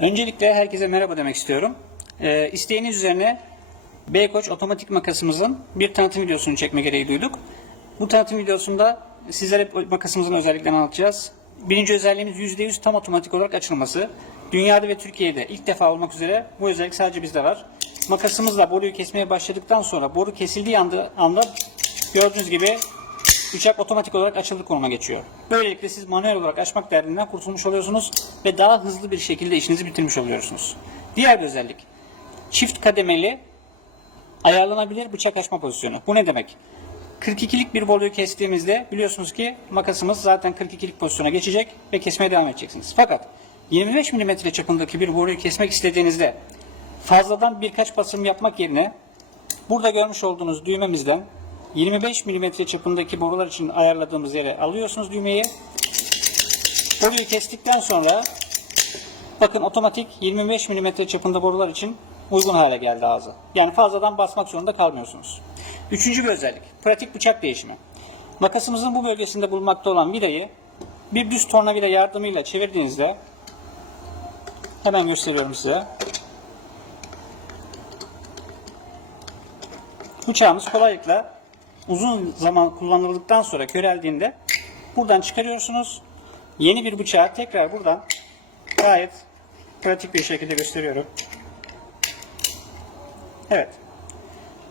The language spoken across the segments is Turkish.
Öncelikle herkese merhaba demek istiyorum. Ee, isteğiniz üzerine Beykoç otomatik makasımızın bir tanıtım videosunu çekme gereği duyduk. Bu tanıtım videosunda sizlere makasımızın özelliklerini anlatacağız. Birinci özelliğimiz %100 tam otomatik olarak açılması. Dünyada ve Türkiye'de ilk defa olmak üzere bu özellik sadece bizde var. Makasımızla boruyu kesmeye başladıktan sonra boru kesildiği anda, anda gördüğünüz gibi Bıçak otomatik olarak açıldı konuma geçiyor. Böylelikle siz manuel olarak açmak derdinden kurtulmuş oluyorsunuz ve daha hızlı bir şekilde işinizi bitirmiş oluyorsunuz. Diğer bir özellik. Çift kademeli ayarlanabilir bıçak açma pozisyonu. Bu ne demek? 42'lik bir boruyu kestiğimizde biliyorsunuz ki makasımız zaten 42'lik pozisyona geçecek ve kesmeye devam edeceksiniz. Fakat 25 mm çapındaki bir boruyu kesmek istediğinizde fazladan birkaç basım yapmak yerine burada görmüş olduğunuz düğmemizden 25 mm çapındaki borular için ayarladığımız yere alıyorsunuz düğmeyi. Boruyu kestikten sonra bakın otomatik 25 mm çapında borular için uygun hale geldi ağzı. Yani fazladan basmak zorunda kalmıyorsunuz. Üçüncü bir özellik. Pratik bıçak değişimi. Makasımızın bu bölgesinde bulunmakta olan vidayı bir düz tornavida yardımıyla çevirdiğinizde hemen gösteriyorum size. Bıçağımız kolaylıkla uzun zaman kullanıldıktan sonra köreldiğinde buradan çıkarıyorsunuz. Yeni bir bıçağı tekrar buradan gayet pratik bir şekilde gösteriyorum. Evet.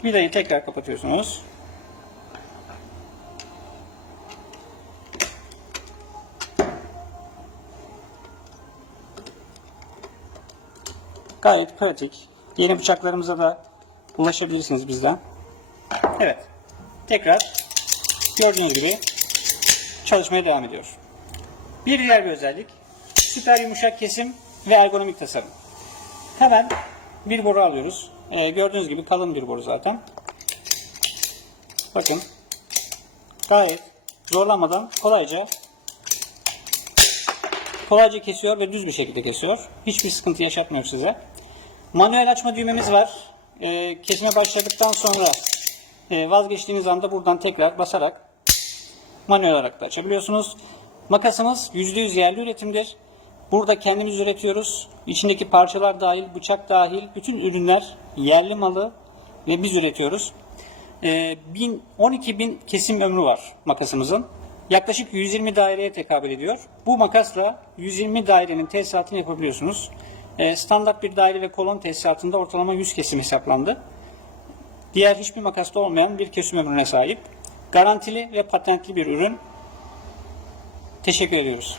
Vidayı tekrar kapatıyorsunuz. Gayet pratik. Yeni bıçaklarımıza da ulaşabilirsiniz bizden. Evet. Tekrar gördüğünüz gibi çalışmaya devam ediyor. Bir diğer bir özellik süper yumuşak kesim ve ergonomik tasarım. Hemen bir boru alıyoruz. Ee, gördüğünüz gibi kalın bir boru zaten. Bakın gayet zorlamadan kolayca kolayca kesiyor ve düz bir şekilde kesiyor. Hiçbir sıkıntı yaşatmıyor size. Manuel açma düğmemiz var. Ee, kesime başladıktan sonra vazgeçtiğiniz anda buradan tekrar basarak manuel olarak da açabiliyorsunuz. Makasımız %100 yerli üretimdir. Burada kendimiz üretiyoruz. İçindeki parçalar dahil, bıçak dahil bütün ürünler yerli malı ve biz üretiyoruz. Ee, 1000, 12 bin kesim ömrü var makasımızın. Yaklaşık 120 daireye tekabül ediyor. Bu makasla 120 dairenin tesisatını yapabiliyorsunuz. Ee, standart bir daire ve kolon tesisatında ortalama 100 kesim hesaplandı. Diğer hiçbir makasta olmayan bir kesim ömrüne sahip. Garantili ve patentli bir ürün. Teşekkür ediyoruz.